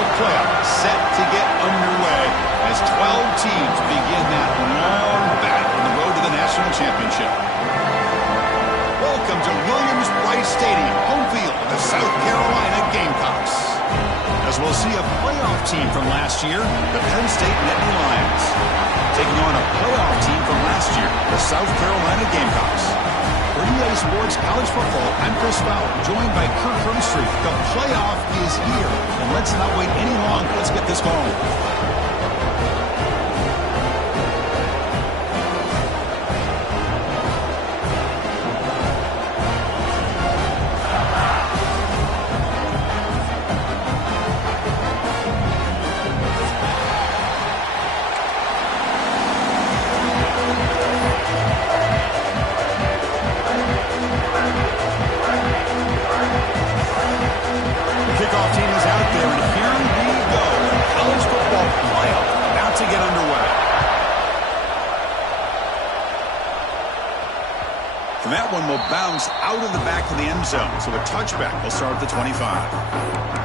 NFL playoffs set to get underway as 12 teams begin that long battle on the road to the national championship. Welcome to Williams-Brice Stadium, home field of the South Carolina Gamecocks. As we'll see a playoff team from last year, the Penn State Nittany Lions, taking on a playoff team from last year, the South Carolina Gamecocks. For EA Sports College Football, I'm Chris Fowler, joined by Kirk Herbstreit. The playoff is here, and let's not wait any longer. Let's get this going. Kickoff team is out there, and here we go. The college football playoff about to get underway. And that one will bounce out of the back of the end zone, so a touchback will start at the 25.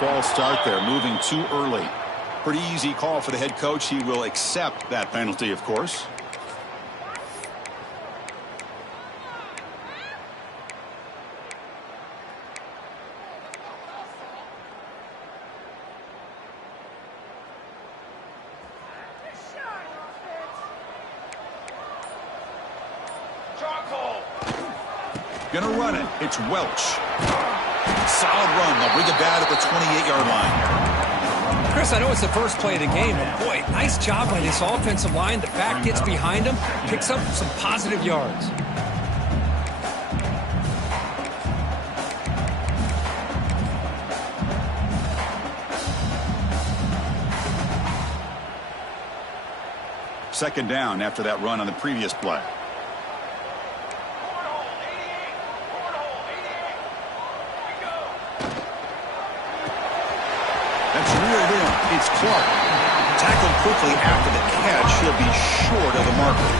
False start there, moving too early. Pretty easy call for the head coach. He will accept that penalty, of course. Gonna run it. It's Welch. Solid run. They'll bring it back at the 28-yard line. Chris, I know it's the first play of the game, but boy, nice job by this offensive line. The back gets behind him, picks up some positive yards. Second down after that run on the previous play. That's reared in. It's Clark. Tackled quickly after the catch. He'll be short of the marker.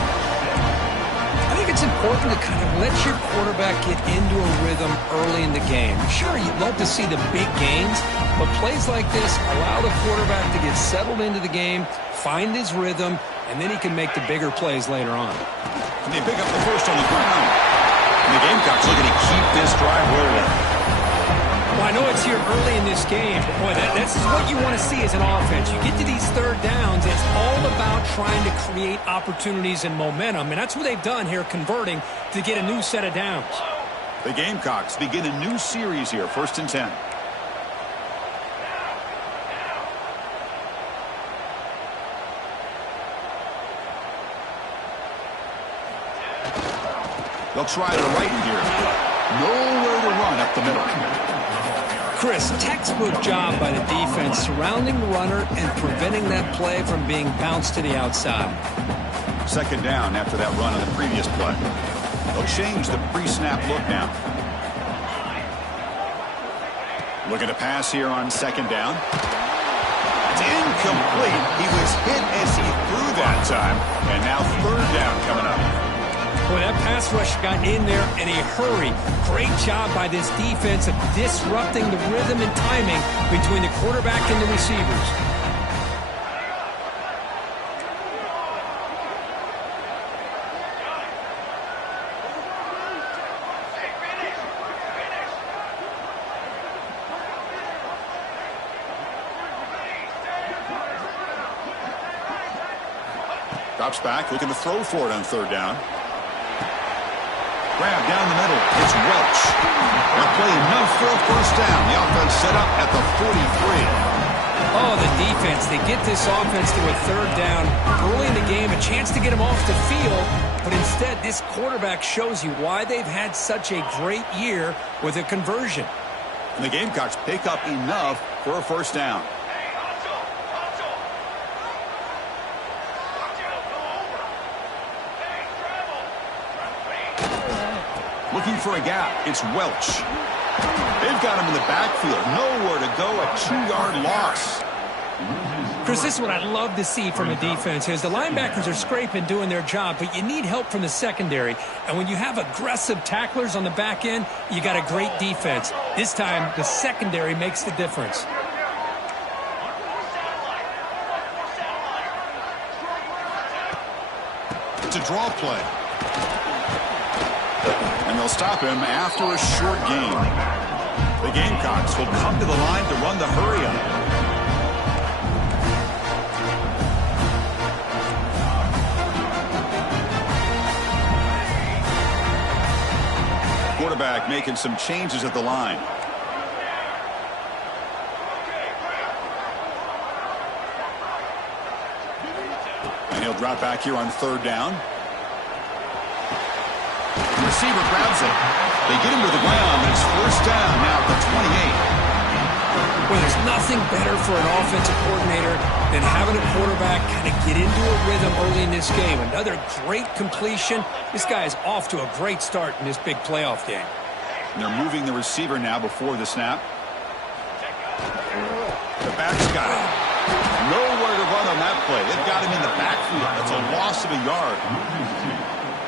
I think it's important to kind of let your quarterback get into a rhythm early in the game. Sure, you'd love to see the big gains, but plays like this allow the quarterback to get settled into the game, find his rhythm, and then he can make the bigger plays later on. And they pick up the first on the ground. And the Gamecocks looking to keep this drive rolling. Well, I know it's here early in this game, but boy, this is what you want to see as an offense. You get to these third downs, it's all about trying to create opportunities and momentum, and that's what they've done here, converting to get a new set of downs. The Gamecocks begin a new series here, 1st and 10. They'll try to right here. Nowhere to run up the middle. Chris, textbook job by the defense surrounding the runner and preventing that play from being bounced to the outside. Second down after that run on the previous play. They'll change the pre-snap look now. Looking to pass here on second down. It's incomplete. He was hit as he threw that time. And now third down coming up. Boy, that pass rush got in there in a hurry. Great job by this defense of disrupting the rhythm and timing between the quarterback and the receivers. Drops back, looking to throw for it on third down. Grab down the middle. It's Welch. They'll play enough for a first down. The offense set up at the 43. Oh, the defense. They get this offense to a third down early in the game, a chance to get them off the field. But instead, this quarterback shows you why they've had such a great year with a conversion. And the Gamecocks pick up enough for a first down. Looking for a gap. It's Welch. They've got him in the backfield. Nowhere to go. A 2-yard loss. Chris, this is what I love to see from a defense is the linebackers are scraping, doing their job, but you need help from the secondary. And when you have aggressive tacklers on the back end, you got a great defense. This time, the secondary makes the difference. It's a draw play. And they'll stop him after a short gain. The Gamecocks will come to the line to run the hurry up. Quarterback making some changes at the line. And he'll drop back here on third down. The receiver grabs it. They get him to the ground, and it's first down now at the 28. Well, there's nothing better for an offensive coordinator than having a quarterback kind of get into a rhythm early in this game. Another great completion. This guy is off to a great start in this big playoff game. And they're moving the receiver now before the snap. The back's got it. Nowhere to run on that play. They've got him in the backfield. That's a loss of a yard.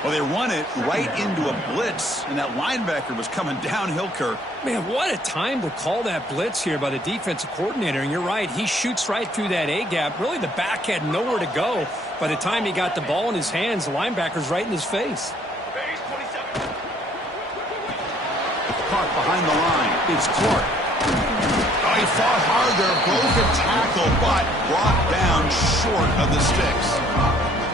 Well, they run it right into a blitz, and that linebacker was coming downhill, Kirk. Man, what a time to call that blitz here by the defensive coordinator. And you're right, he shoots right through that A-gap. Really, the back had nowhere to go. By the time he got the ball in his hands, the linebacker's right in his face. Caught behind the line. It's Clark. Oh, he fought hard there, broke a tackle, but brought down short of the sticks.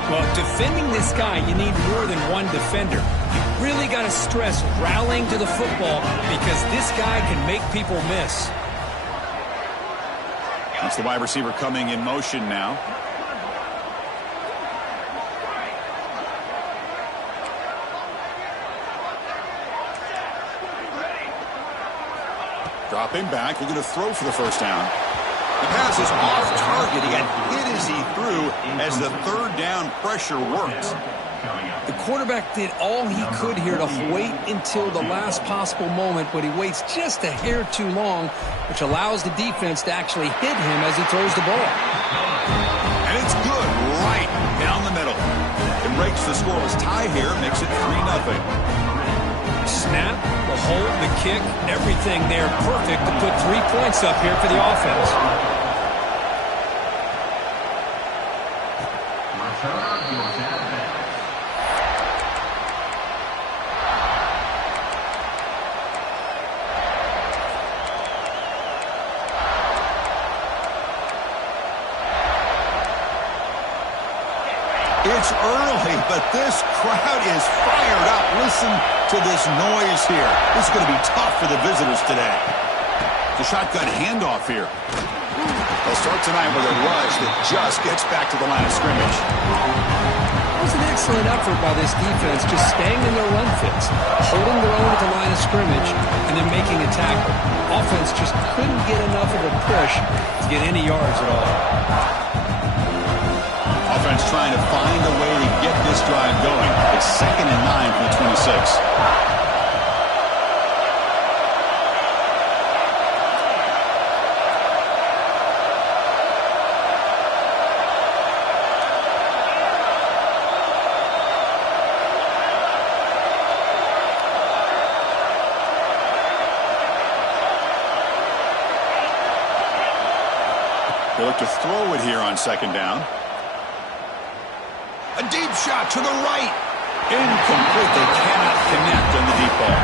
Well, defending this guy, you need more than one defender. You really got to stress rallying to the football because this guy can make people miss. That's the wide receiver coming in motion now. Dropping back, looking to throw for the first down. The pass is off target. He got hit as he threw as the third down pressure worked. The quarterback did all he could here to wait until the last possible moment, but he waits just a hair too long, which allows the defense to actually hit him as he throws the ball. And it's good right down the middle. It breaks the scoreless tie here, makes it 3-0. Snap, the hold, the kick, everything there perfect to put 3 points up here for the offense. It's early, but this crowd is fired up. Listen to this noise here. This is going to be tough for the visitors today. The shotgun handoff here. They'll start tonight with a rush that just gets back to the line of scrimmage. That was an excellent effort by this defense, just staying in their run fits, holding their own at the line of scrimmage, and then making a tackle. Offense just couldn't get enough of a push to get any yards at all. Offense trying to find a way to get this drive going. It's 2nd and 9 from the 26. They look to throw it here on 2nd down. A deep shot to the right. Incomplete. They cannot connect on the deep ball.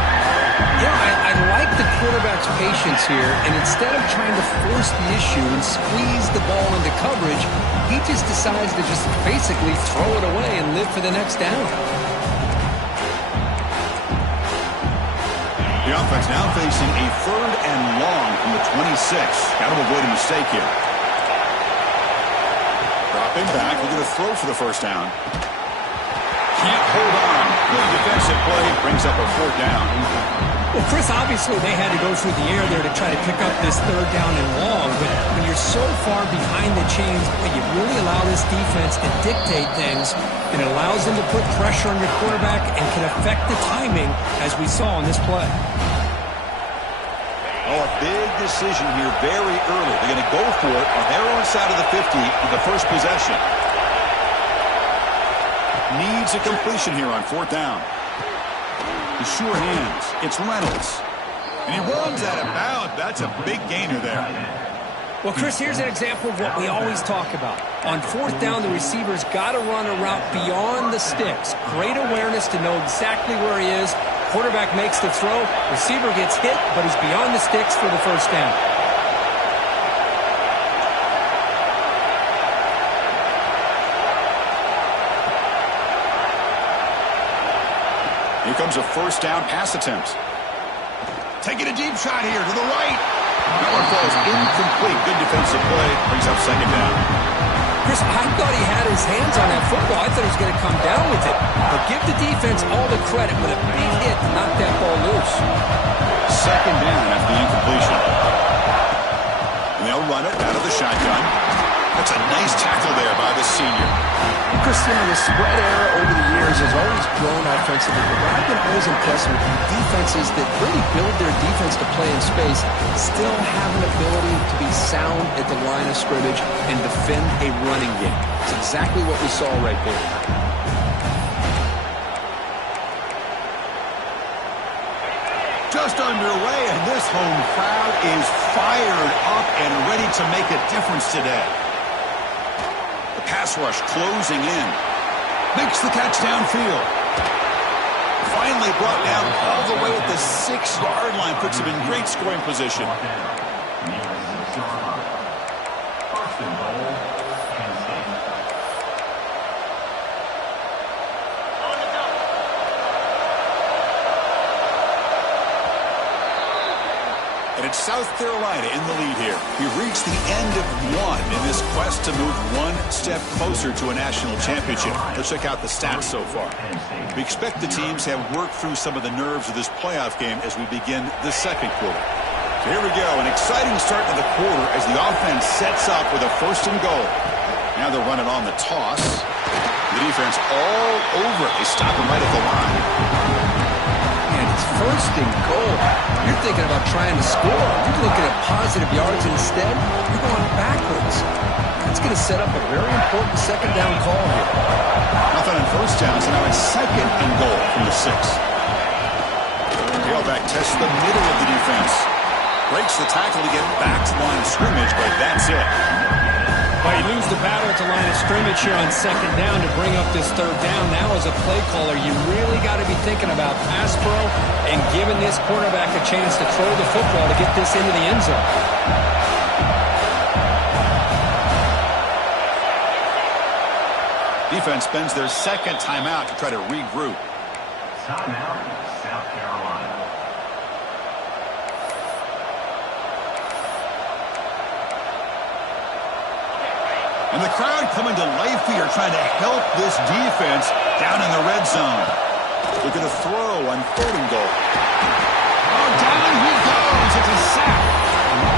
Yeah, I like the quarterback's patience here, and instead of trying to force the issue and squeeze the ball into coverage, he just decides to just basically throw it away and live for the next down. The offense now facing a 3rd and long from the 26. Got to avoid a mistake here. Dropping back, looking to throw for the 1st down. Can't hold on. Good defensive play, brings up a 4th down. Well, Chris, obviously they had to go through the air there to try to pick up this 3rd down and long, but when you're so far behind the chains, you really allow this defense to dictate things, and it allows them to put pressure on your quarterback and can affect the timing, as we saw in this play. Oh, a big decision here very early. They're going to go for it on their own side of the 50 with the first possession. Needs a completion here on 4th down. The sure hands. It's Reynolds. And he runs out of bounds. That's a big gainer there. Well, Chris, here's an example of what we always talk about. On 4th down, the receiver's got to run a route beyond the sticks. Great awareness to know exactly where he is. Quarterback makes the throw. Receiver gets hit, but he's beyond the sticks for the 1st down. Here comes a 1st down pass attempt. Taking a deep shot here to the right. That one falls incomplete. Good defensive play. Brings up 2nd down. Chris, I thought he had his hands on that football. I thought he was going to come down with it. But give the defense all the credit, but a big hit to knock that ball loose. 2nd down after the incompletion. And they'll run it out of the shotgun. That's a nice tackle there by the senior. Chris, the spread error over the years has always grown offensively, but what I've been always impressed with defenses that really build their defense to play in space still have an ability to be sound at the line of scrimmage and defend a running game. It's exactly what we saw right there. Just underway, and this home crowd is fired up and ready to make a difference today. The pass rush closing in. Makes the catch downfield. Finally brought down all the way at the 6-yard line. Puts him in great scoring position. And it's South Carolina in the lead here. We've reached the end of one in this quest to move one step closer to a national championship. Let's check out the stats so far. We expect the teams to have worked through some of the nerves of this playoff game as we begin the 2nd quarter. So here we go, an exciting start to the quarter as the offense sets up with a 1st and goal. Now they're running on the toss. The defense all over it. They stop him right at the line. And it's 1st and goal. You're thinking about trying to score. You're looking at positive yards, and instead, you're going backwards. That's going to set up a very important 2nd down call here. Nothing on 1st down, so now it's 2nd and goal from the 6. Tailback tests the middle of the defense. Breaks the tackle to get back to the line of scrimmage, but that's it. Well, you lose the battle at the line of scrimmage here on 2nd down to bring up this 3rd down. Now, as a play caller, you really got to be thinking about pass pro and giving this quarterback a chance to throw the football to get this into the end zone. Defense spends their 2nd timeout to try to regroup. Timeout, South Carolina. And the crowd coming to life here, trying to help this defense down in the red zone. Looking to throw on 3rd and goal. Oh, down he goes. It's a sack.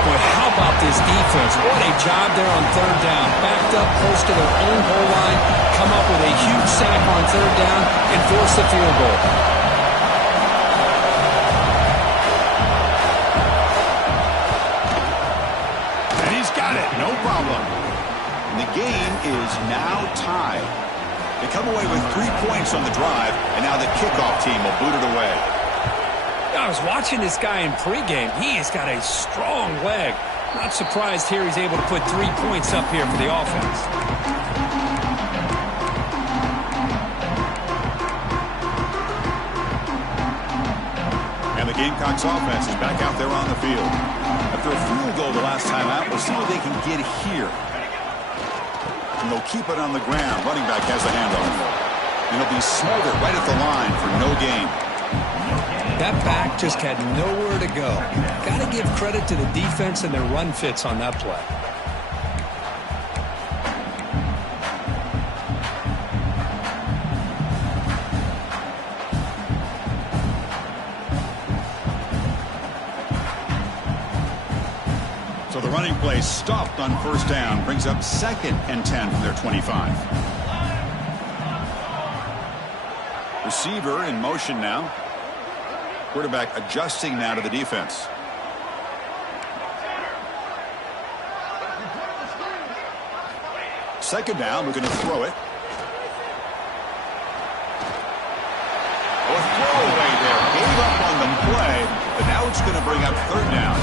Boy, how about this defense? What a job there on 3rd down. Backed up close to their own goal line, come up with a huge sack on 3rd down, and force the field goal. And he's got it. No problem. And the game is now tied. They come away with 3 points on the drive, and now the kickoff team will boot it away. I was watching this guy in pregame. He has got a strong leg. Not surprised here he's able to put 3 points up here for the offense. And the Gamecocks offense is back out there on the field. After a field goal the last time out, we'll see what they can get here. And they'll keep it on the ground. Running back has the handoff. And it'll be smothered right at the line for no gain. That back just had nowhere to go. Got to give credit to the defense and their run fits on that play. So the running play stopped on 1st down. Brings up 2nd and 10 from their 25. Receiver in motion now. Quarterback adjusting now to the defense. Second down, we're going to throw it. A throwaway there. Gave up on the play, but now it's going to bring up 3rd down.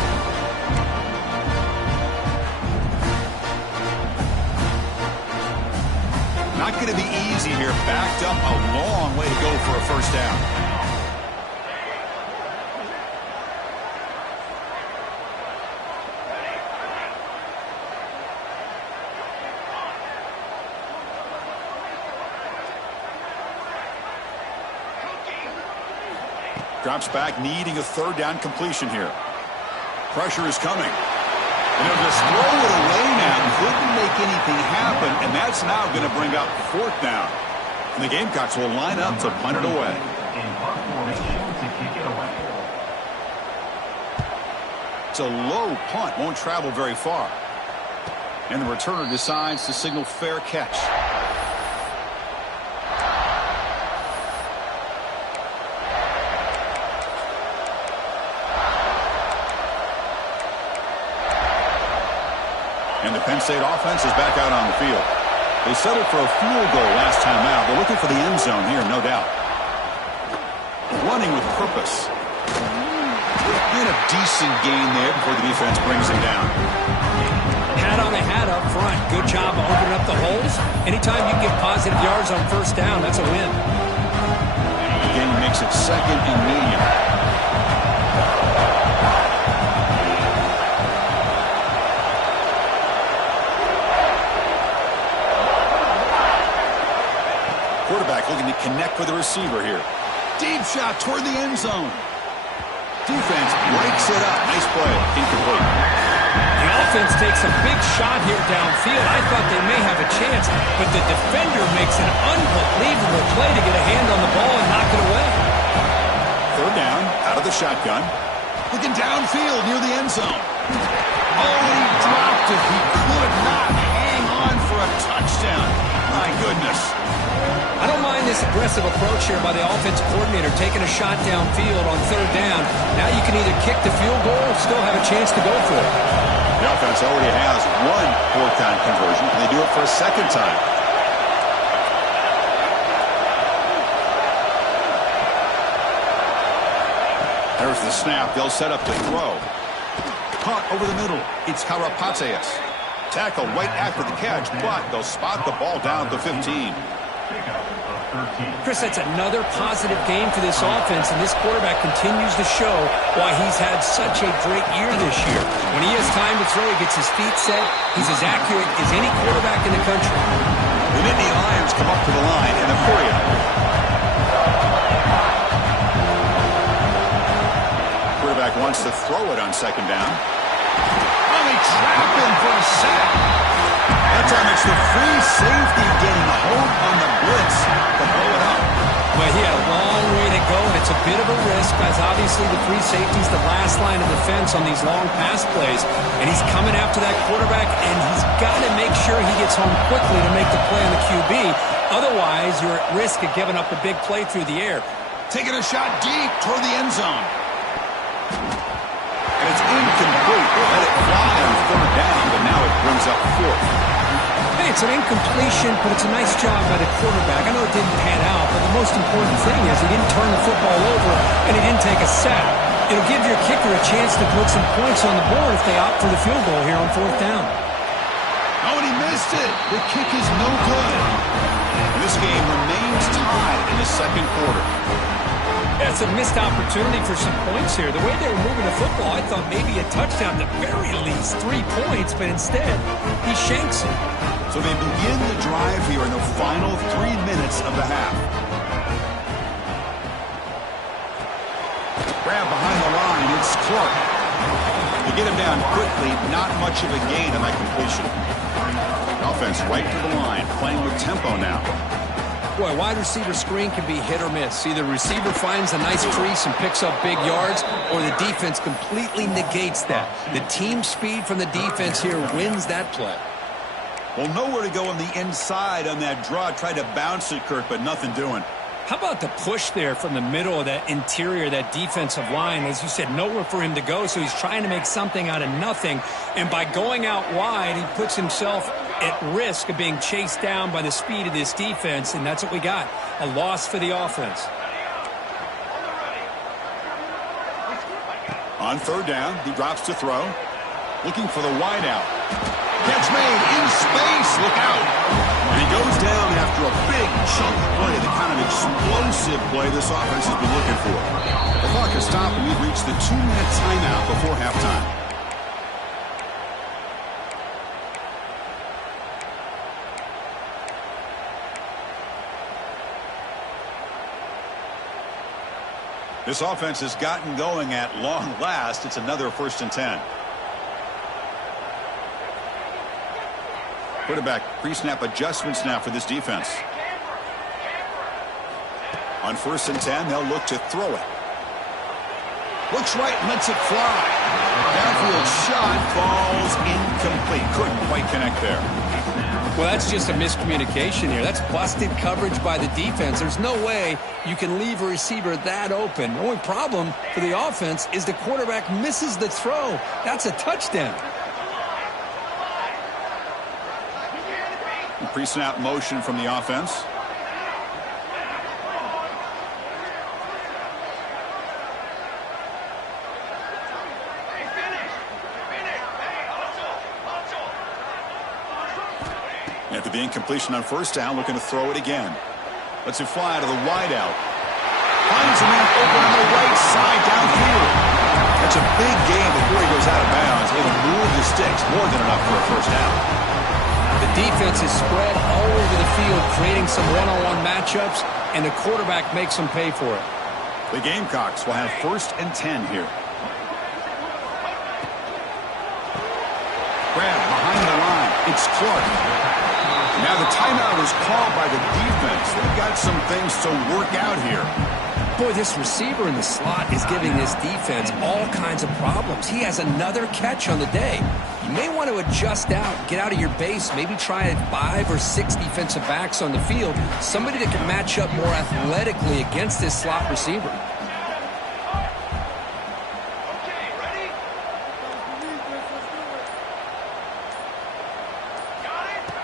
Not going to be easy here. Backed up a long way to go for a 1st down. Drops back, needing a 3rd down completion here. Pressure is coming. And they'll just throw it away now. Couldn't make anything happen, and that's now going to bring up 4th down. And the Gamecocks will line up to punt it away. It's a low punt, won't travel very far. And the returner decides to signal fair catch. And the Penn State offense is back out on the field. They settled for a field goal last time out. They're looking for the end zone here, no doubt. Running with purpose. And a decent gain there before the defense brings him down. Hat on a hat up front. Good job of opening up the holes. Anytime you get positive yards on 1st down, that's a win. Again, makes it 2nd and medium. Quarterback looking to connect with the receiver here. Deep shot toward the end zone. Defense breaks it up. Nice play. Incomplete. The offense takes a big shot here downfield. I thought they may have a chance, but the defender makes an unbelievable play to get a hand on the ball and knock it away. 3rd down, out of the shotgun. Looking downfield near the end zone. Oh, he dropped it. He could not hang on for a touchdown. My goodness. I don't mind this aggressive approach here by the offense coordinator, taking a shot downfield on 3rd down. Now you can either kick the field goal or still have a chance to go for it. The offense already has 1 4th down conversion. Can they do it for a 2nd time? There's the snap. They'll set up to throw. Caught over the middle. It's Karapatsias. Tackle right after the catch, but they'll spot the ball down at the 15. Chris, that's another positive game for this offense, and this quarterback continues to show why he's had such a great year this year. When he has time to throw, he gets his feet set. He's as accurate as any quarterback in the country. The Nittany Lions come up to the line in the period. Quarterback wants to throw it on 2nd down. Oh, they trap him for a sack. That time it's the free safety getting home on the blitz to blow it up. Well, he had a long way to go, and it's a bit of a risk, as obviously the free safety's the last line of defense on these long pass plays, and he's coming after that quarterback, and he's got to make sure he gets home quickly to make the play on the QB. Otherwise, you're at risk of giving up a big play through the air. Taking a shot deep toward the end zone. And it's incomplete. They let it fly on third down, but now it brings up fourth. Hey, it's an incompletion, but it's a nice job by the quarterback. I know it didn't pan out, but the most important thing is he didn't turn the football over and he didn't take a sack. It'll give your kicker a chance to put some points on the board if they opt for the field goal here on fourth down. Oh, and he missed it. The kick is no good. And this game remains tied in the second quarter. Yeah, it's a missed opportunity for some points here. The way they were moving the football, I thought maybe a touchdown, at the very least 3 points, but instead he shanks it. So they begin the drive here in the final 3 minutes of the half. Grab behind the line, it's Clark. They get him down quickly, not much of a gain on that completion. Offense right to the line, playing with tempo now. Boy, wide receiver screen can be hit or miss. Either receiver finds a nice crease and picks up big yards, or the defense completely negates that. The team speed from the defense here wins that play. Well, nowhere to go on the inside on that draw. Tried to bounce it, Kirk, but nothing doing. How about the push there from the middle of that interior, that defensive line? As you said, nowhere for him to go, so he's trying to make something out of nothing. And by going out wide, he puts himself at risk of being chased down by the speed of this defense, and that's what we got, a loss for the offense. On third down, he drops to throw, looking for the wide out. Catch made in space, look out. And he goes down after a big chunk play, the kind of explosive play this offense has been looking for. The clock has stopped, and we've reached the 2-minute timeout before halftime. This offense has gotten going at long last. It's another 1st and 10. Quarterback pre-snap adjustments now for this defense. On 1st and 10, they'll look to throw it. Looks right, lets it fly. Downfield shot falls incomplete. Couldn't quite connect there. Well, that's just a miscommunication here. That's busted coverage by the defense. There's no way you can leave a receiver that open. The only problem for the offense is the quarterback misses the throw. That's a touchdown. Pre-snap motion from the offense. After the incompletion on 1st down, looking to throw it again. Lets it fly to the wide out. Finds a man open on the right side downfield. That's a big gain before he goes out of bounds. It'll move the sticks, more than enough for a 1st down. The defense is spread all over the field, creating some one-on-one matchups, and the quarterback makes them pay for it. The Gamecocks will have 1st and 10 here. Grab behind the line. It's Clark. Now the timeout is called by the defense. They've got some things to work out here. Boy, this receiver in the slot is giving this defense all kinds of problems. He has another catch on the day. You may want to adjust out, get out of your base, maybe try 5 or 6 defensive backs on the field, somebody that can match up more athletically against this slot receiver.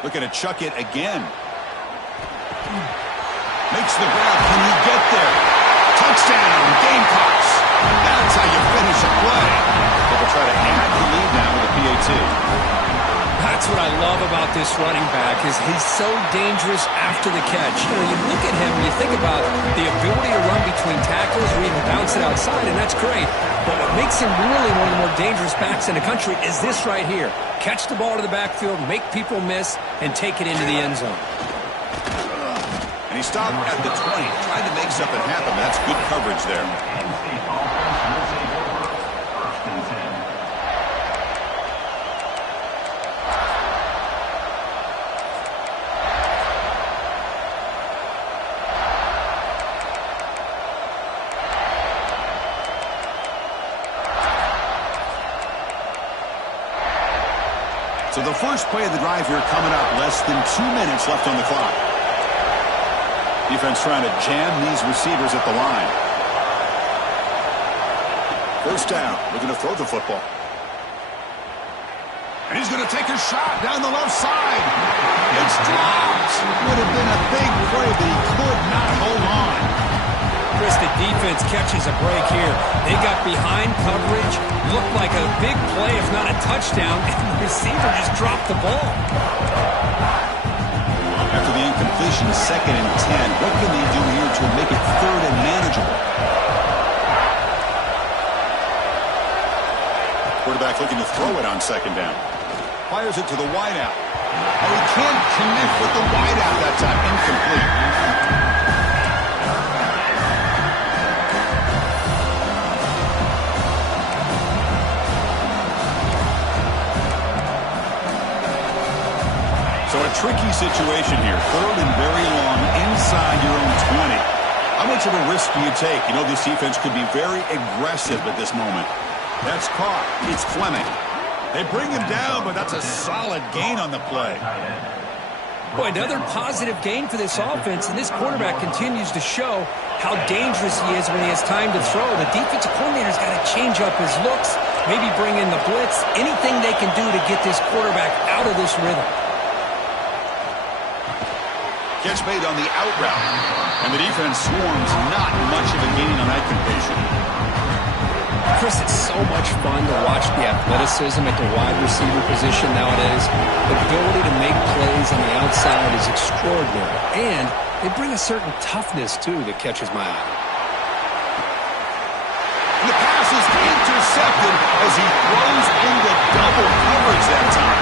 Looking to chuck it again. Makes the grab. Can he get there? Touchdown, Gamecocks. That's how you finish a play. They'll try to add the lead now with a PAT. That's what I love about this running back is he's so dangerous after the catch. You know, you look at him and you think about the ability to run between tackles or even bounce it outside, and that's great. But what makes him really one of the more dangerous backs in the country is this right here. Catch the ball to the backfield, make people miss, and take it into the end zone. And he stopped at the 20, trying to make something happen. That's good coverage there. So the first play of the drive here coming up. Less than 2 minutes left on the clock. Defense trying to jam these receivers at the line. First down. Looking to throw the football. And he's going to take a shot down the left side. It's dropped. Would have been a big play, but he could not hold on. Chris, the defense catches a break here. They got behind coverage. Looked like a big play, if not a touchdown, and the receiver just dropped the ball. After the incompletion, 2nd and 10. What can they do here to make it 3rd and manageable? Quarterback looking to throw it on 2nd down. Fires it to the wideout. Oh, he can't connect with the wideout that time. Incomplete. So a tricky situation here. 3rd and very long inside your own 20. How much of a risk do you take? You know this defense could be very aggressive at this moment. That's caught. It's Fleming. They bring him down, but that's a solid gain on the play. Boy, another positive gain for this offense, and this quarterback continues to show how dangerous he is when he has time to throw. The defensive coordinator's got to change up his looks, maybe bring in the blitz, anything they can do to get this quarterback out of this rhythm. Catch made on the out route, and the defense swarms. Not much of a gain on that completion. Chris, it's so much fun to watch the athleticism at the wide receiver position nowadays. The ability to make plays on the outside is extraordinary, and they bring a certain toughness, too, that catches my eye. The pass is intercepted as he throws into double coverage that time.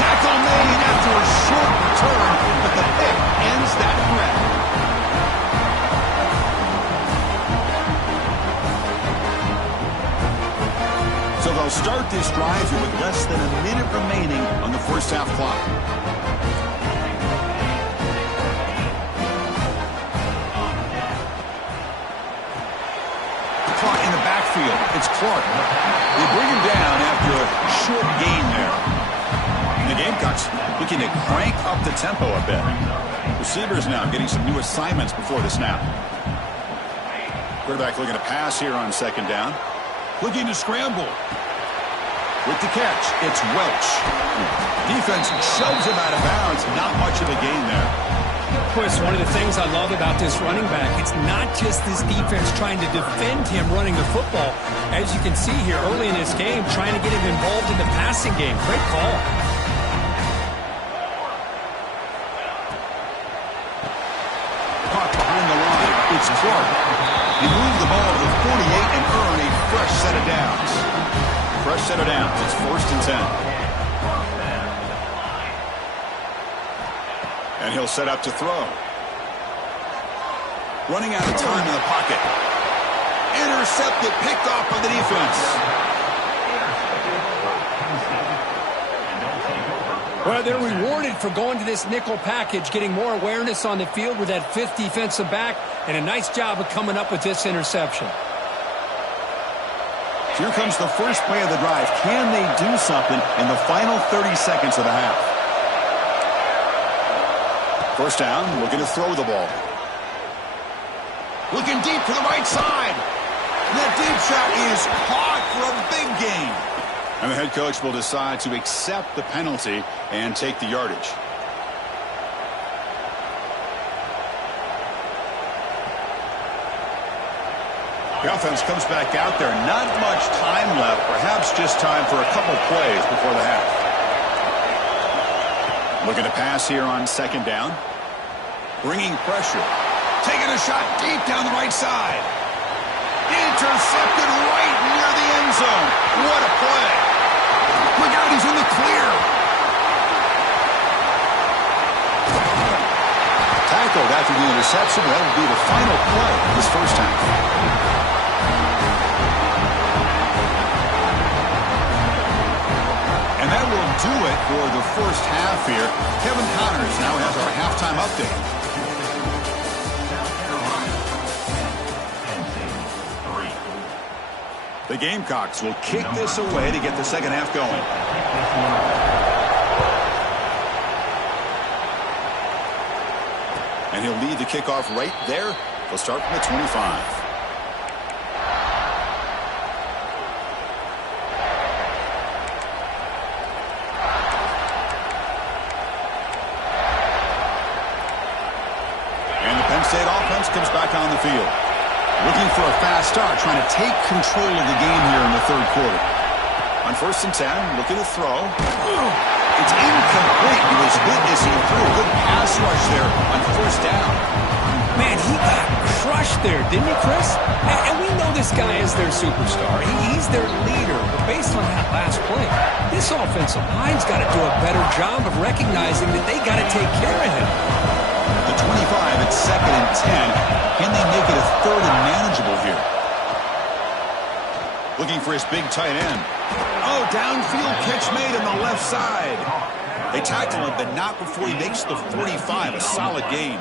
Tackle made after a short return, but the pick ends that threat. So they'll start this drive here with less than a minute remaining on the first half clock. Caught in the backfield. It's Clark. They bring him down after a short gain there. And the Gamecocks looking to crank up the tempo a bit. Receivers now getting some new assignments before the snap. Quarterback looking to pass here on 2nd down. Looking to scramble. With the catch, it's Welch. Defense shoves him out of bounds. Not much of a gain there. Chris, one of the things I love about this running back, it's not just this defense trying to defend him running the football. As you can see here early in this game, trying to get him involved in the passing game. Great call. Caught behind the line. It's Clark. He moved the ball to the 48 and earned a fresh set of downs. Fresh set of downs. It's 1st and 10. And he'll set up to throw. Running out of time in the pocket. Intercepted, picked off by the defense. Well, they're rewarded for going to this nickel package, getting more awareness on the field with that 5th defensive back, and a nice job of coming up with this interception. Here comes the first play of the drive. Can they do something in the final 30 seconds of the half? First down, looking to throw the ball. Looking deep to the right side. That deep shot is caught for a big gain. And the head coach will decide to accept the penalty and take the yardage. The offense comes back out there. Not much time left. Perhaps just time for a couple plays before the half. Looking to pass here on 2nd down. Bringing pressure. Taking a shot deep down the right side. Intercepted right near the end zone. What a play. Look out, he's in the clear. Tackled after the interception. That will be the final play of this first half. And that will do it for the first half here. Kevin Connors now has our halftime update. The Gamecocks will kick this away to get the second half going. And he'll lead the kickoff right there. They'll start from the 25. State offense comes back on the field. Looking for a fast start, trying to take control of the game here in the third quarter. On 1st and 10, looking to throw. It's incomplete. He was hit as he threw a good pass rush there on 1st down. Man, he got crushed there, didn't he, Chris? And we know this guy is their superstar. He's their leader. But based on that last play, this offensive line's got to do a better job of recognizing that they got to take care of him. The 25, it's 2nd and 10. Can they make it a 3rd and manageable here? Looking for his big tight end. Oh, downfield catch made on the left side. They tackle him, but not before he makes the 45. A solid gain.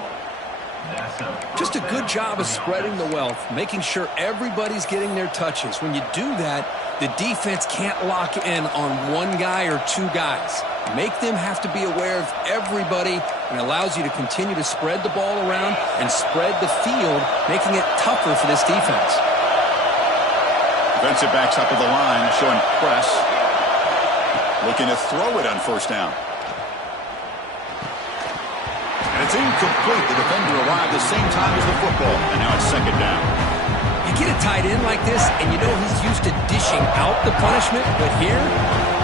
Just a good job of spreading the wealth, making sure everybody's getting their touches. When you do that, the defense can't lock in on one guy or two guys. Make them have to be aware of everybody, and allows you to continue to spread the ball around and spread the field, making it tougher for this defense. Defensive backs up at the line, showing press. Looking to throw it on 1st down. And it's incomplete. The defender arrived the same time as the football, and now it's 2nd down. You get a tight end like this, and you know he's used to dishing out the punishment, but here,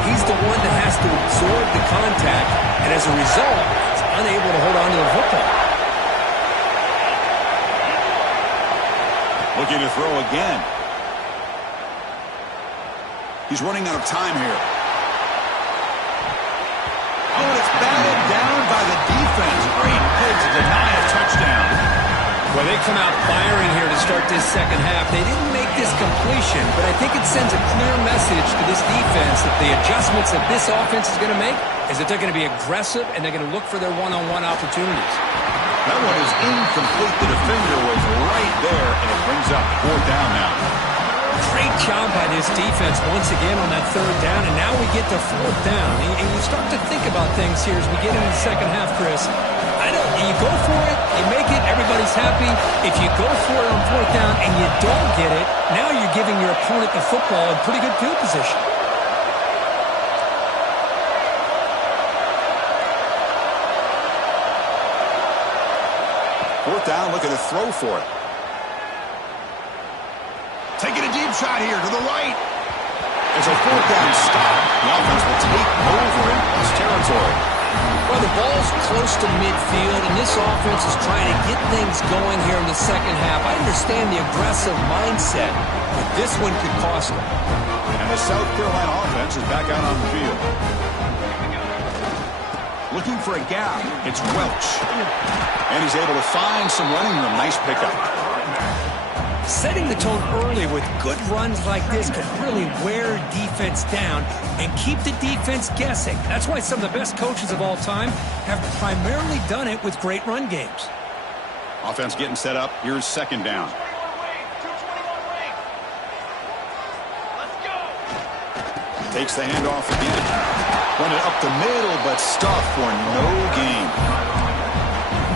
he's the one that has to absorb the contact, and as a result, he's unable to hold on to the football. Looking to throw again. He's running out of time here. Oh, and it's batted down by the defense. Great play to deny a touchdown. Well, they come out firing here to start this second half. They didn't make this completion, but I think it sends a clear message to this defense that the adjustments that this offense is going to make is that they're going to be aggressive and they're going to look for their one-on-one opportunities. That one is incomplete. The defender was right there, and it brings up 4th down now. Great job by this defense once again on that 3rd down, and now we get to 4th down. And you start to think about things here as we get into the second half, Chris. You go for it, you make it, everybody's happy. If you go for it on 4th down and you don't get it, now you're giving your opponent the football in pretty good field position. Fourth down, looking to throw for it. Taking a deep shot here to the right. It's a 4th down stop. The offense will take over in plus territory. Well, the ball's close to midfield, and this offense is trying to get things going here in the second half. I understand the aggressive mindset, but this one could cost them. And the South Carolina offense is back out on the field. Looking for a gap. It's Welch. And he's able to find some running room. Nice pickup. Setting the tone early with good runs like this could really wear defense down and keep the defense guessing. That's why some of the best coaches of all time have primarily done it with great run games. Offense getting set up. Here's 2nd down. Takes the handoff again. Run it up the middle, but stuffed for no gain.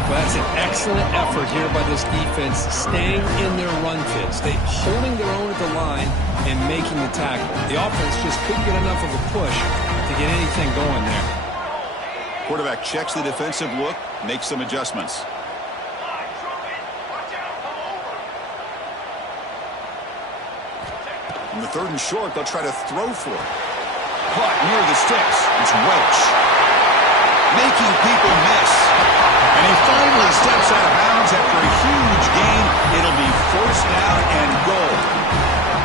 Well, that's an excellent effort here by this defense, staying in their run fits. They holding their own at the line and making the tackle. The offense just couldn't get enough of a push to get anything going there. Quarterback checks the defensive look, makes some adjustments. In the 3rd and short, they'll try to throw for it. Caught near the sticks. It's Welch. Making people miss. And he finally steps out of bounds after a huge gain. It'll be 1st down and goal.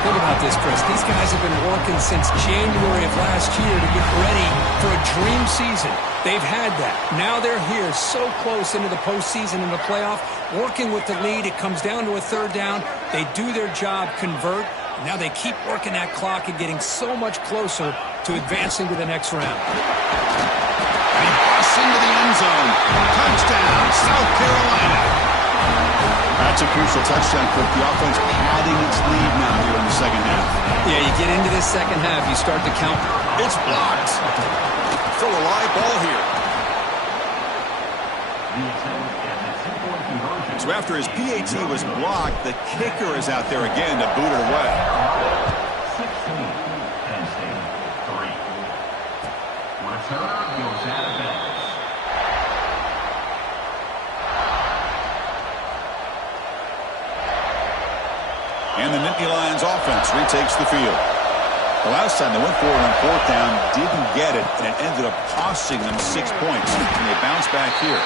Think about this, Chris. These guys have been working since January of last year to get ready for a dream season. They've had that. Now they're here so close into the postseason and the playoff, working with the lead. It comes down to a 3rd down. They do their job, convert. Now they keep working that clock and getting so much closer to advancing to the next round. And he busts into the end zone. Touchdown, South Carolina. That's a crucial touchdown, Cook. The offense padding its lead now here in the second half. Yeah, you get into this second half, you start to count. It's blocked. Throw a live ball here. So after his PAT was blocked, the kicker is out there again to boot it away. 16, Penn State, 3. Return goes out of bounds. And the Nittany Lions offense retakes the field. The last time they went for it on 4th down, didn't get it, and it ended up costing them 6 points. And they bounce back here.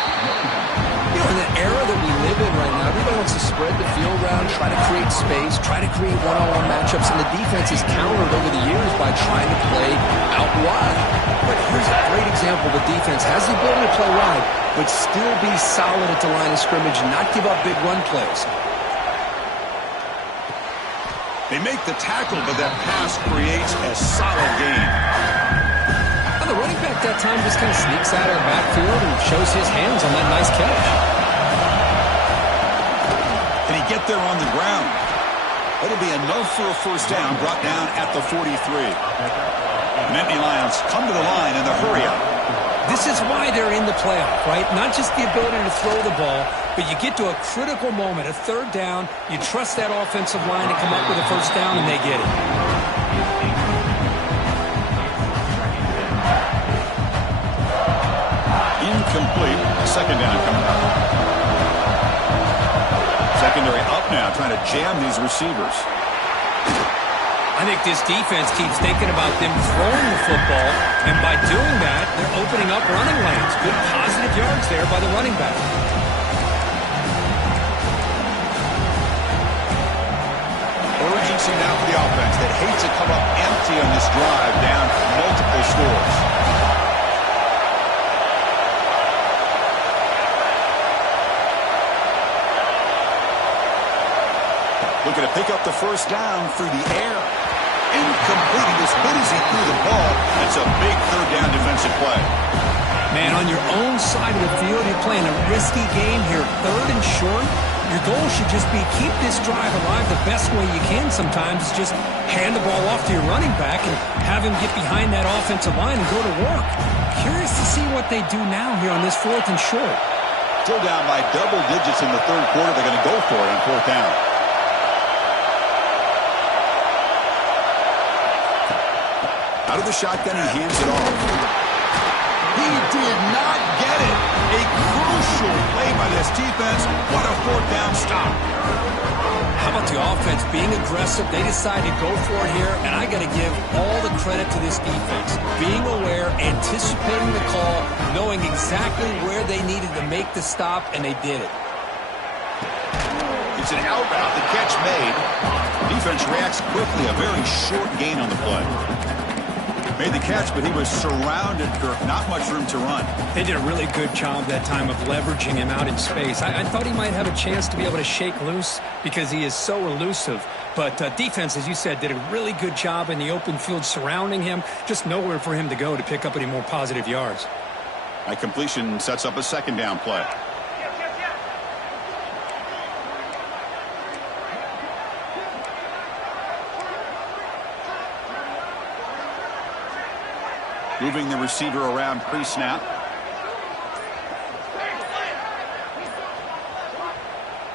You know, in the era that we live in right now, everybody wants to spread the field around, try to create space, try to create one-on-one matchups, and the defense is countered over the years by trying to play out wide. But here's a great example. The defense has the ability to play wide, but still be solid at the line of scrimmage and not give up big run plays. They make the tackle, but that pass creates a solid gain. And the running back that time just kind of sneaks out of the backfield and shows his hands on that nice catch. Can he get there on the ground? It'll be enough for a first down, brought down at the 43. Nittany Lions come to the line in the hurry-up. This is why they're in the playoff, right? Not just the ability to throw the ball, but you get to a critical moment, a 3rd down, you trust that offensive line to come up with a first down, and they get it. Incomplete. 2nd down coming up. Secondary up now, trying to jam these receivers. I think this defense keeps thinking about them throwing the football, and by doing that, they're opening up running lanes. Good positive yards there by the running back. Urgency now for the offense that hates to come up empty on this drive, down multiple scores. Looking to pick up the first down through the air. Incomplete. As good as he threw the ball, that's a big 3rd down defensive play. Man, on your own side of the field, you're playing a risky game here. 3rd and short. Your goal should just be keep this drive alive the best way you can sometimes. Is just hand the ball off to your running back and have him get behind that offensive line and go to work. Curious to see what they do now here on this 4th and short. Still down by double digits in the 3rd quarter. They're going to go for it on 4th down. Out of the shotgun, he hands it off. He did not get it. A crucial play by this defense. What a 4th down stop. How about the offense being aggressive? They decided to go for it here, and I got to give all the credit to this defense. Being aware, anticipating the call, knowing exactly where they needed to make the stop, and they did it. It's an out route. The catch made. Defense reacts quickly. A very short gain on the play. Made the catch, but he was surrounded, Kirk. Not much room to run. They did a really good job that time of leveraging him out in space. I thought he might have a chance to be able to shake loose because he is so elusive. But defense, as you said, did a really good job in the open field surrounding him. Just nowhere for him to go to pick up any more positive yards. That completion sets up a 2nd down play. Moving the receiver around pre-snap.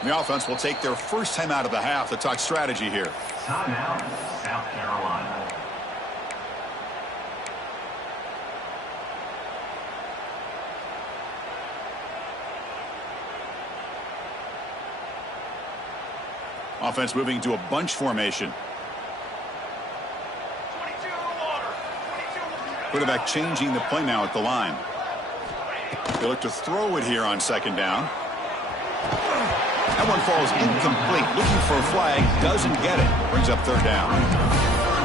The offense will take their first time out of the half to talk strategy here. Timeout, South Carolina. Offense moving to a bunch formation. Quarterback changing the play now at the line. They look to throw it here on 2nd down. That one falls incomplete. Looking for a flag. Doesn't get it. Brings up 3rd down.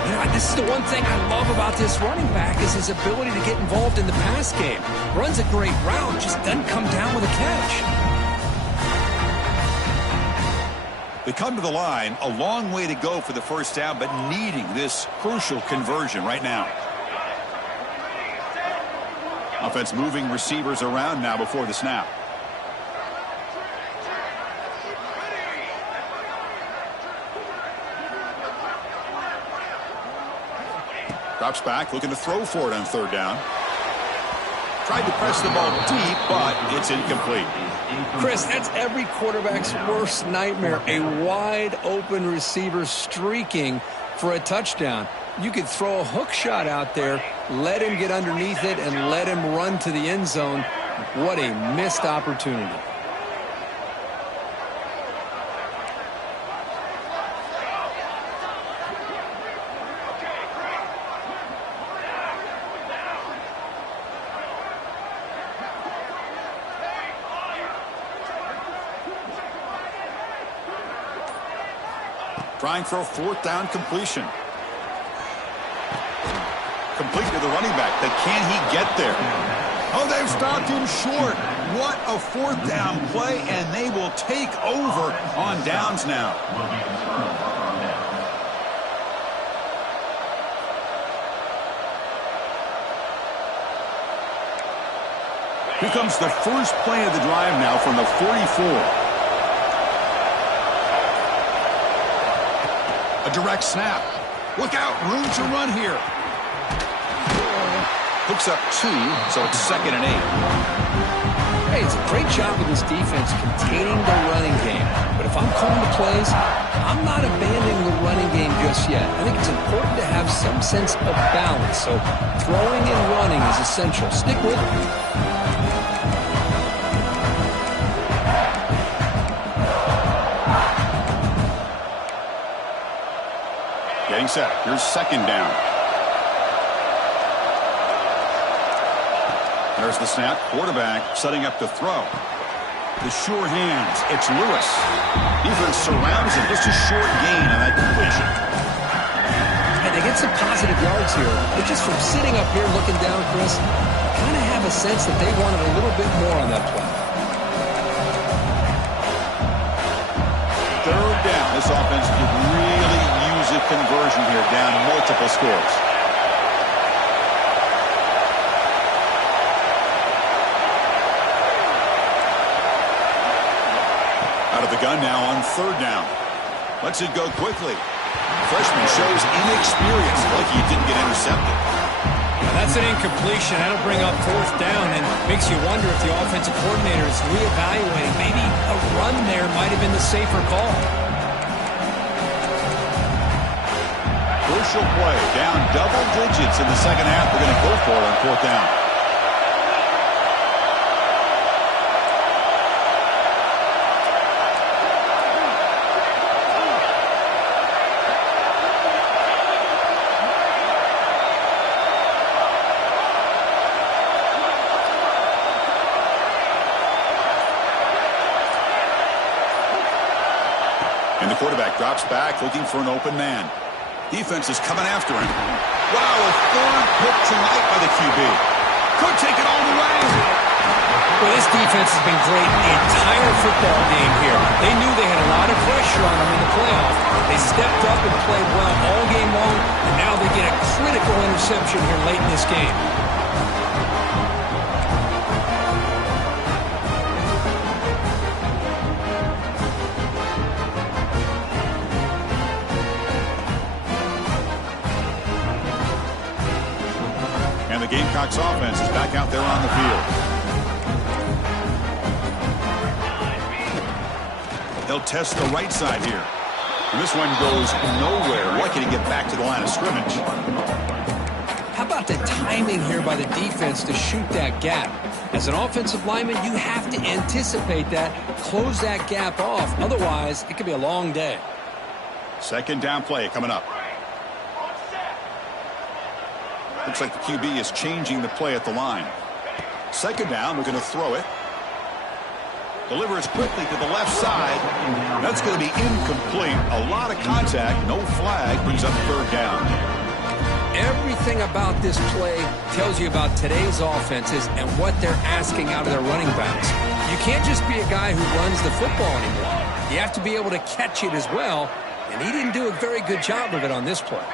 Yeah, this is the one thing I love about this running back is his ability to get involved in the pass game. Runs a great route, just doesn't come down with a catch. They come to the line. A long way to go for the first down, but needing this crucial conversion right now. Offense moving receivers around now before the snap. Drops back, looking to throw for it on 3rd down. tried to press the ball deep, but it's incomplete. Chris, that's every quarterback's worst nightmare, a wide-open receiver streaking for a touchdown. You could throw a hook shot out there, let him get underneath it, and let him run to the end zone. What a missed opportunity. Trying for a fourth down completion. Complete to the running back. Can he get there? Oh, they've stopped him short. What a fourth down play, and they will take over on downs now. Here comes the first play of the drive now from the 44. A direct snap. Look out, room to run here. Hooks up 2, so it's 2nd and 8. Hey, it's a great job of this defense containing the running game. But if I'm calling the plays, I'm not abandoning the running game just yet. I think it's important to have some sense of balance. So throwing and running is essential. Stick with it. Getting set. Here's 2nd down. There's the snap. Quarterback setting up to throw. The sure hands. It's Lewis. Defense surrounds him. Just a short gain on that completion. And they get some positive yards here. But just from sitting up here looking down, Chris, kind of have a sense that they wanted a little bit more on that play. 3rd down. This offense could really use a conversion here, down multiple scores. Out of the gun now on 3rd down. Lets it go quickly. Freshman shows inexperience, like he didn't get intercepted. That's an incompletion. That'll bring up 4th down and makes you wonder if the offensive coordinator is reevaluating. Maybe a run there might have been the safer call. Crucial play, down double digits in the 2nd half. They're going to go for it on 4th down. And the quarterback drops back, looking for an open man. Defense is coming after him. Wow, a 3rd pick tonight by the QB. Could take it all the way. Well, this defense has been great the entire football game here. They knew they had a lot of pressure on them in the playoff. They stepped up and played well all game long, and now they get a critical interception here late in this game. The Gamecocks offense is back out there on the field. They'll test the right side here. And this one goes nowhere. Lucky to get back to the line of scrimmage. How about the timing here by the defense to shoot that gap? As an offensive lineman, you have to anticipate that, close that gap off. Otherwise, it could be a long day. 2nd down play coming up. Looks like the QB is changing the play at the line. 2nd down, we're going to throw it. Delivers quickly to the left side. That's going to be incomplete. A lot of contact, no flag, brings up 3rd down. Everything about this play tells you about today's offenses and what they're asking out of their running backs. You can't just be a guy who runs the football anymore. You have to be able to catch it as well, and he didn't do a very good job of it on this play.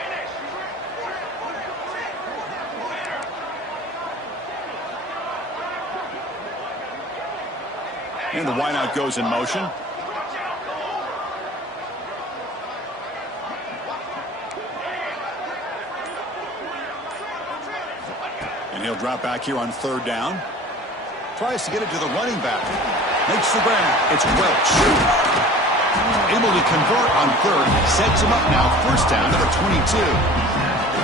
And the wideout goes in motion. And he'll drop back here on 3rd down. Tries to get it to the running back. Makes the grab. It's Welch. Able to convert on 3rd. Sets him up now. 1st down to the 22.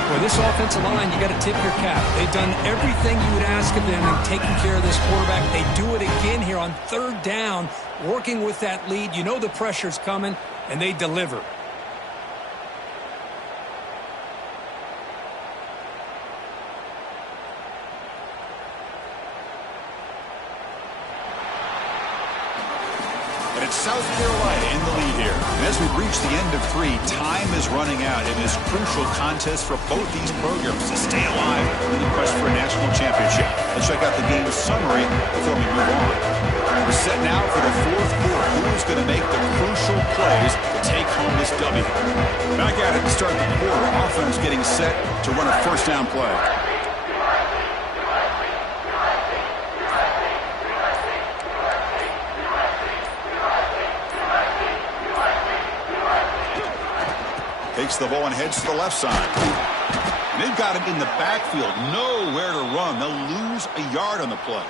Well, this offensive line, you got to tip your cap. They've done everything you would ask of them in taking care of this quarterback. They do it again here on 3rd down, working with that lead. You know the pressure's coming, and they deliver. South Carolina in the lead here. And as we reach the end of 3, time is running out in this crucial contest for both these programs to stay alive in the quest for a national championship. Let's check out the game summary before we move on. We're set now for the 4th quarter. Who is going to make the crucial plays to take home this W? Back at it to start the quarter. Offense getting set to run a 1st down play. Takes the ball and heads to the left side. They've got him in the backfield. Nowhere to run. They'll lose a yard on the play.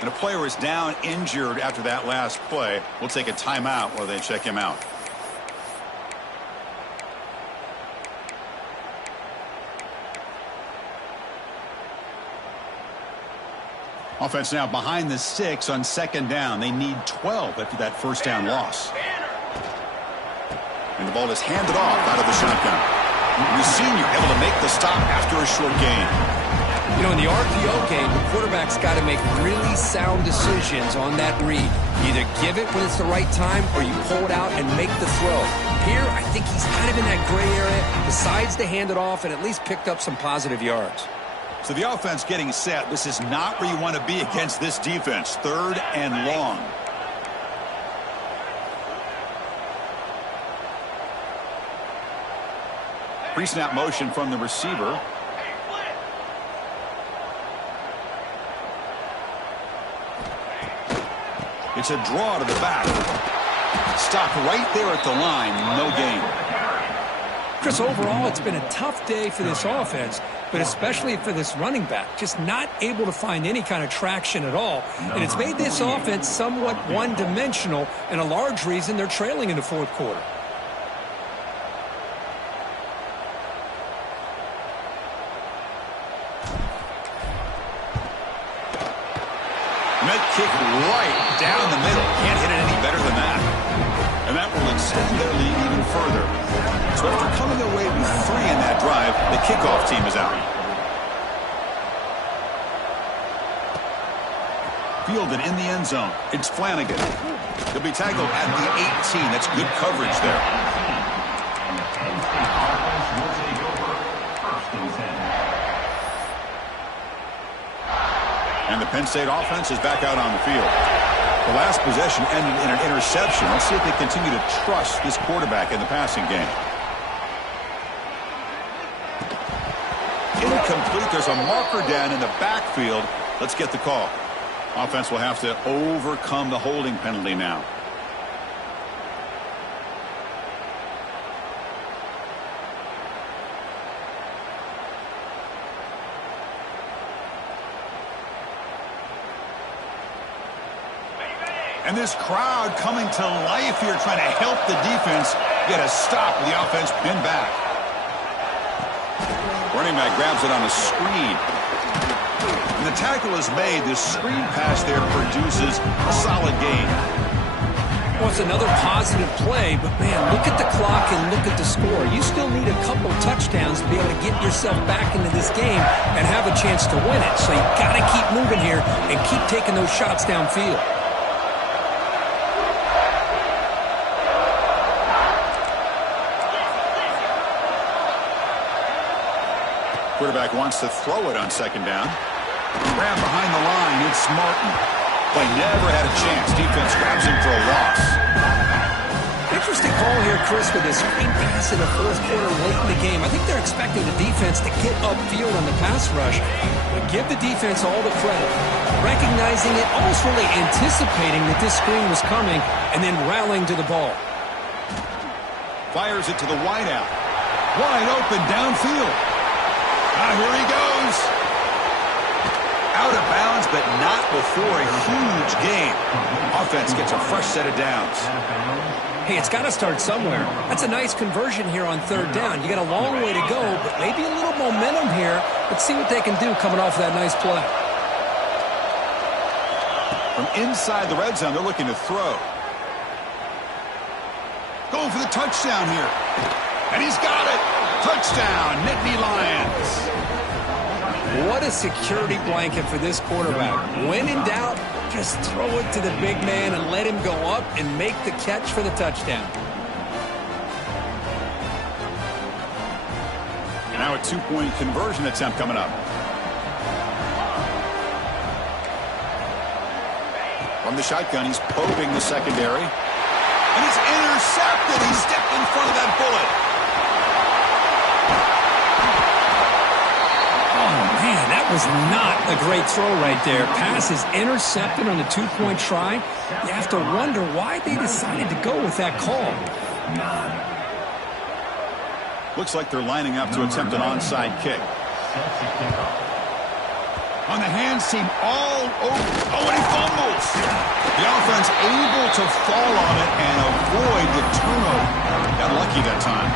And a player is down injured after that last play. We'll take a timeout while they check him out. Offense now behind the 6 on 2nd down. They need 12 after that 1st down loss. And the ball is handed off out of the shotgun. The senior able to make the stop after a short gain. You know, in the RPO game, the quarterback's got to make really sound decisions on that read. Either give it when it's the right time or you pull it out and make the throw. Here, I think he's kind of in that gray area, decides to hand it off and at least picked up some positive yards. So the offense getting set. This is not where you want to be against this defense. 3rd and long. Pre-snap motion from the receiver. It's a draw to the back. Stopped right there at the line. No gain. Chris, overall, it's been a tough day for this offense, but especially for this running back. Just not able to find any kind of traction at all. And it's made this offense somewhat one-dimensional, and a large reason they're trailing in the 4th quarter. Kick right down the middle. Can't hit it any better than that. And that will extend their lead even further. So after coming away with 3 in that drive, the kickoff team is out. Fielded in the end zone. It's Flanagan. He'll be tackled at the 18. That's good coverage there. And the Penn State offense is back out on the field. The last possession ended in an interception. Let's see if they continue to trust this quarterback in the passing game. Incomplete. There's a marker down in the backfield. Let's get the call. Offense will have to overcome the holding penalty now. And this crowd coming to life here, trying to help the defense get a stop with the offense pinned back. Running back grabs it on a screen. And the tackle is made. This screen pass there produces a solid gain. Well, it's another positive play, but, man, look at the clock and look at the score. You still need a couple touchdowns to be able to get yourself back into this game and have a chance to win it. So you got to keep moving here and keep taking those shots downfield. Quarterback wants to throw it on 2nd down. Grab behind the line. It's Martin. Play never had a chance. Defense grabs him for a loss. Interesting call here, Chris, with this screen pass in the 4th quarter late in the game. I think they're expecting the defense to get upfield on the pass rush. But give the defense all the credit. Recognizing it, almost really anticipating that this screen was coming, and then rallying to the ball. Fires it to the wideout. Wide open downfield. Here he goes. Out of bounds, but not before a huge gain. Offense gets a fresh set of downs. Hey, it's got to start somewhere. That's a nice conversion here on third down. You got a long way to go, but maybe a little momentum here. Let's see what they can do coming off that nice play. From inside the red zone, they're looking to throw. Going for the touchdown here. And he's got it. Touchdown, Nittany Lions. What a security blanket for this quarterback. When in doubt, just throw it to the big man and let him go up and make the catch for the touchdown. Now a two-point conversion attempt coming up. From the shotgun, he's probing the secondary. And he's intercepted. He stepped in front of that bullet. Man, that was not a great throw right there. Pass is intercepted on the two-point try. You have to wonder why they decided to go with that call. Looks like they're lining up to attempt an onside kick. On the hands team all over. Oh, and he fumbles. The offense able to fall on it and avoid the turnover. Got lucky that time.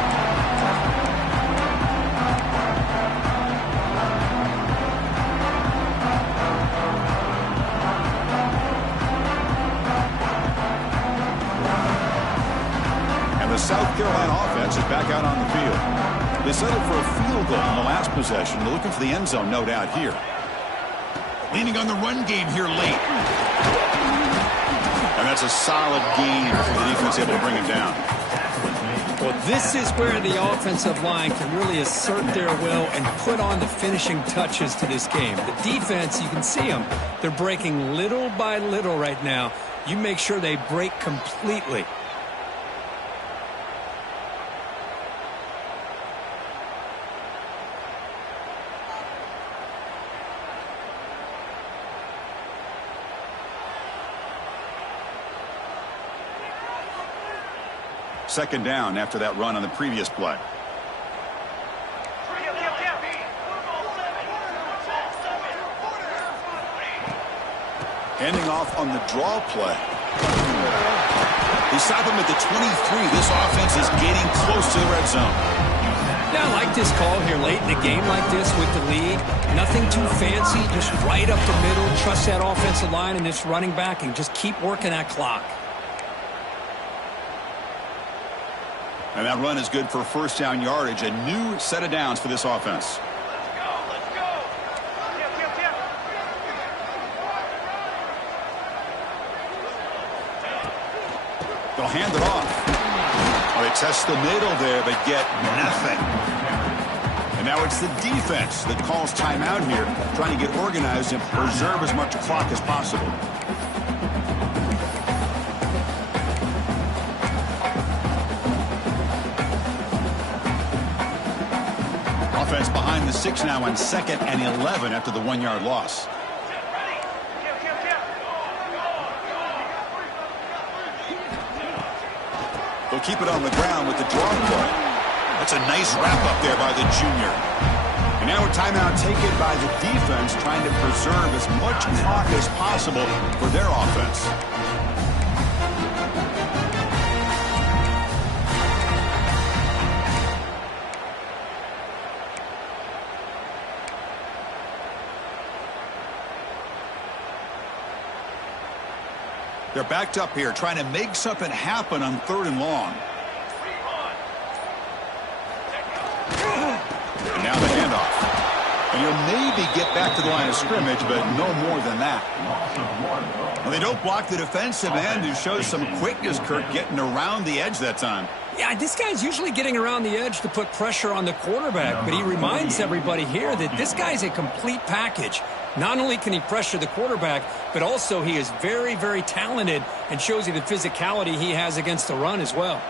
South Carolina offense is back out on the field. They settled for a field goal in the last possession. They're looking for the end zone, no doubt, here. Leaning on the run game here late. And that's a solid gain for the defense, able to bring him down. Well, this is where the offensive line can really assert their will and put on the finishing touches to this game. The defense, you can see them. They're breaking little by little right now. You make sure they break completely. Second down after that run on the previous play. Handing off on the draw play. They stop him at the 23. This offense is getting close to the red zone. Yeah, I like this call here late in the game like this with the lead. Nothing too fancy, just right up the middle. Trust that offensive line and this running back and just keep working that clock. And that run is good for first down yardage. A new set of downs for this offense. Let's go. They'll hand it off. Oh, they test the middle there, but get nothing. And now it's the defense that calls timeout here, trying to get organized and preserve as much clock as possible. Offense behind the 6 now on 2nd and 11 after the 1-yard loss. They'll keep it on the ground with the draw play. That's a nice wrap up there by the junior. And now a timeout taken by the defense, trying to preserve as much clock as possible for their offense. They're backed up here, trying to make something happen on 3rd and long. And now the handoff. And you'll maybe get back to the line of scrimmage, but no more than that. Well, they don't block the defensive end, who shows some quickness, Kirk, getting around the edge that time. Yeah, this guy's usually getting around the edge to put pressure on the quarterback, but he reminds everybody here that this guy's a complete package. Not only can he pressure the quarterback, but also he is very, very talented and shows you the physicality he has against the run as well.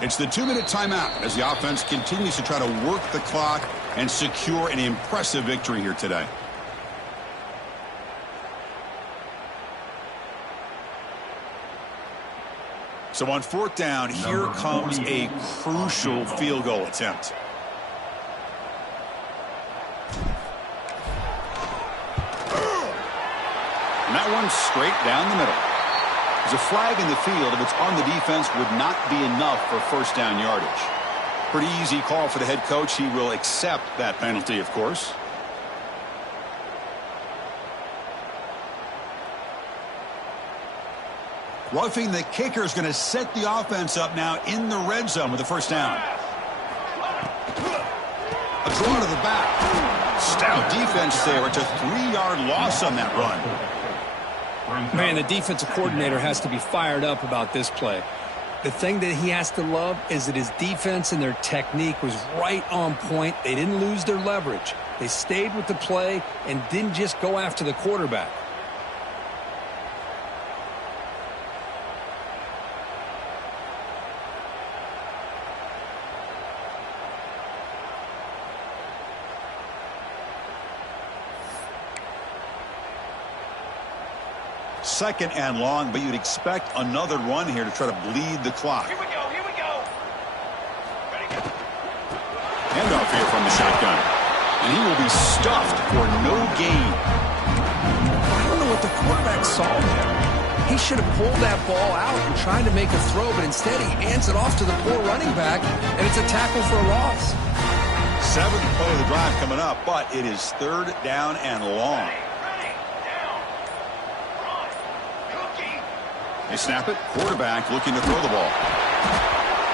It's the 2-minute timeout as the offense continues to try to work the clock and secure an impressive victory here today. So on fourth down, here comes a crucial field goal attempt. And that one's straight down the middle. There's a flag in the field. If it's on the defense, would not be enough for first down yardage. Pretty easy call for the head coach. He will accept that penalty, of course. Roughing the kicker is going to set the offense up now in the red zone with the first down. A draw to the back. Stout defense there. It's a 3-yard loss on that run. Man, the defensive coordinator has to be fired up about this play. The thing that he has to love is that his defense and their technique was right on point. They didn't lose their leverage. They stayed with the play and didn't just go after the quarterback. Second and long, but you'd expect another run here to try to bleed the clock. Here we go, here we go. Ready, go. Handoff here from the shotgun. And he will be stuffed for no gain. I don't know what the quarterback saw there. He should have pulled that ball out and tried to make a throw, but instead he hands it off to the poor running back, and it's a tackle for a loss. Seventh play of the drive coming up, but it is third down and long. They snap it. Quarterback looking to throw the ball.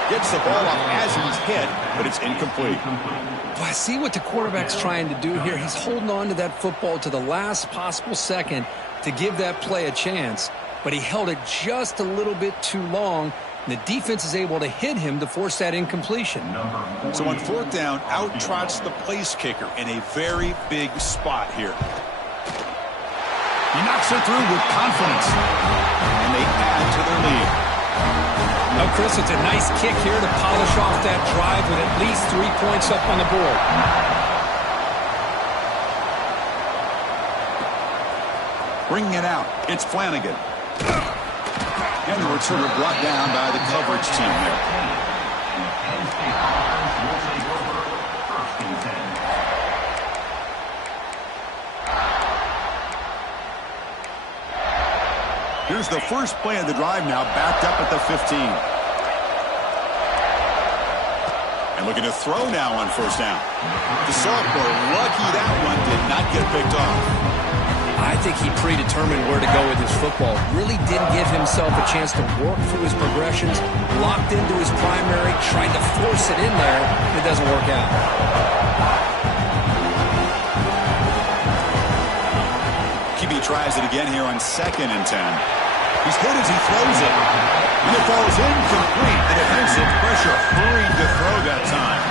Gets the ball up as he's hit, but it's incomplete. Well, I see what the quarterback's trying to do here. He's holding on to that football to the last possible second to give that play a chance, but he held it just a little bit too long, and the defense is able to hit him to force that incompletion. So on fourth down, out trots the place kicker in a very big spot here. He knocks it through with confidence, and they add to their lead. Now, Chris, it's a nice kick here to polish off that drive with at least 3 points up on the board. Bringing it out, it's Flanagan. And the returner brought down by the coverage team there. Here's the first play of the drive now, backed up at the 15. And looking to throw now on first down. The sophomore, lucky that one did not get picked off. I think he predetermined where to go with his football. Really didn't give himself a chance to work through his progressions. Locked into his primary, tried to force it in there. It doesn't work out. QB tries it again here on 2nd and 10. He's hit as he throws it. And it falls incomplete. The defensive pressure hurried to throw that time.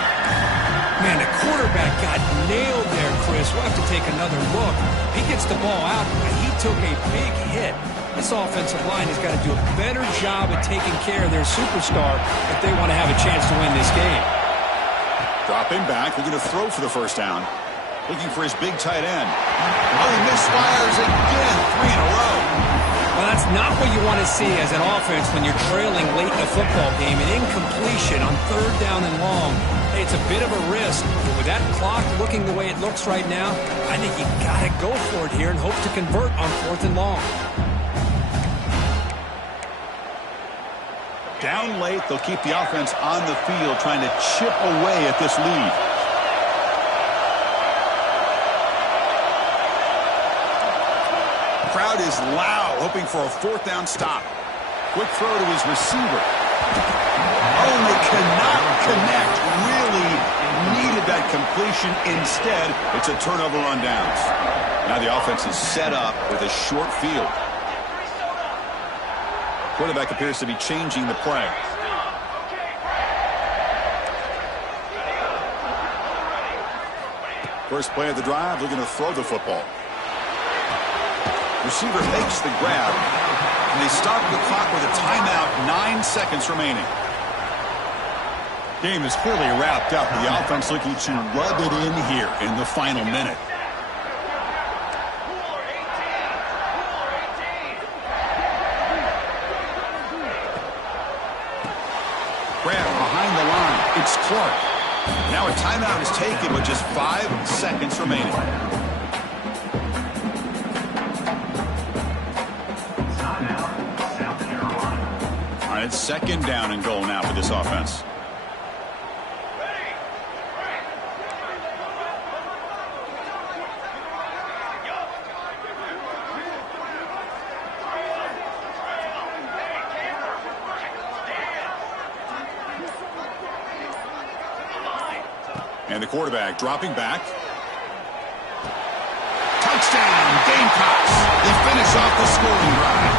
Man, the quarterback got nailed there, Chris. We'll have to take another look. He gets the ball out, but he took a big hit. This offensive line has got to do a better job at taking care of their superstar if they want to have a chance to win this game. Dropping back, looking to throw for the first down. Looking for his big tight end. Oh, he misfires again, 3 in a row. Well, that's not what you want to see as an offense when you're trailing late in a football game. An incompletion on 3rd down and long. Hey, it's a bit of a risk, but with that clock looking the way it looks right now, I think you got to go for it here and hope to convert on 4th and long. Down late, they'll keep the offense on the field trying to chip away at this lead. Crowd is loud, hoping for a 4th down stop. Quick throw to his receiver. Oh, they cannot connect. Really needed that completion. Instead, it's a turnover on downs. Now the offense is set up with a short field. Quarterback appears to be changing the play. First play of the drive, looking to throw the football. Receiver makes the grab, and they stop the clock with a timeout, 9 seconds remaining. Game is clearly wrapped up. The offense looking to rub it in here in the final minute. It's Clark. Now a timeout is taken with just 5 seconds remaining. Timeout, South Carolina. All right, it's second down and goal now for this offense. And the quarterback dropping back. Touchdown, Gamecocks. They finish off the scoring drive.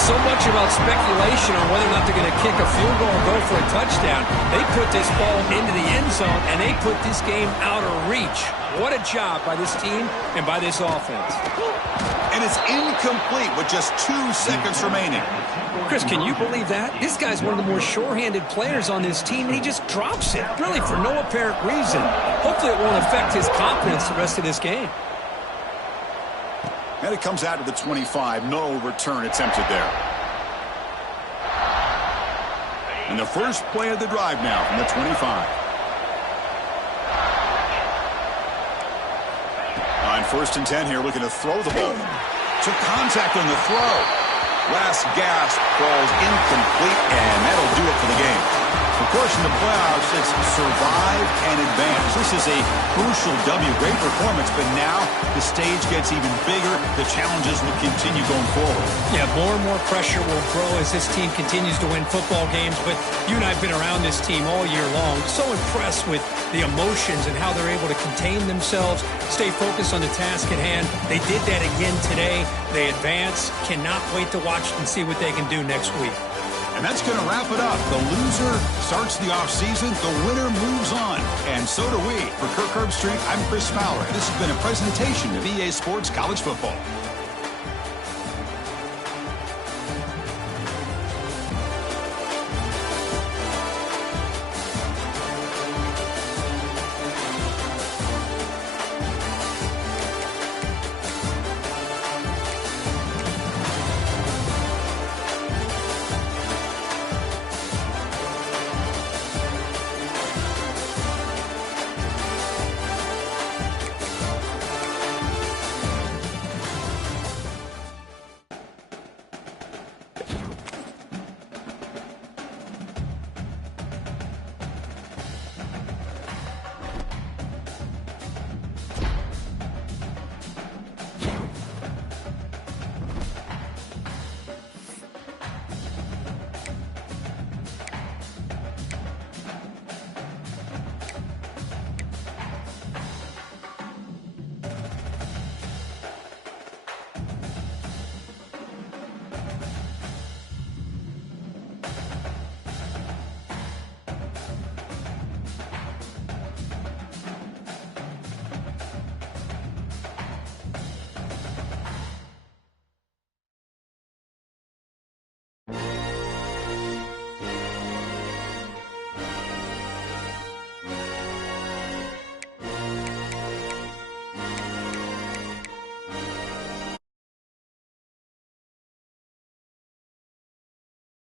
So much about speculation on whether or not they're going to kick a field goal or go for a touchdown. They put this ball into the end zone, and they put this game out of reach. What a job by this team and by this offense. And it's incomplete with just 2 seconds remaining. Chris, can you believe that? This guy's one of the more sure-handed players on this team, and he just drops it, really for no apparent reason. Hopefully it won't affect his confidence the rest of this game. And it comes out to the 25. No return attempted there. And the first play of the drive now from the 25. On 1st and 10 here, looking to throw the ball. Took contact on the throw. Last gasp falls incomplete, and that'll do it for the game. Of course, in the playoffs, it's survive and advance. This is a crucial W. Great performance, but now the stage gets even bigger. The challenges will continue going forward. Yeah, more and more pressure will grow as this team continues to win football games, but you and I have been around this team all year long. So impressed with the emotions and how they're able to contain themselves, stay focused on the task at hand. They did that again today. They advance. Cannot wait to watch and see what they can do next week. And that's going to wrap it up. The loser starts the offseason. The winner moves on. And so do we. For Kirk Herbstreit, I'm Chris Fowler. This has been a presentation of EA Sports College Football.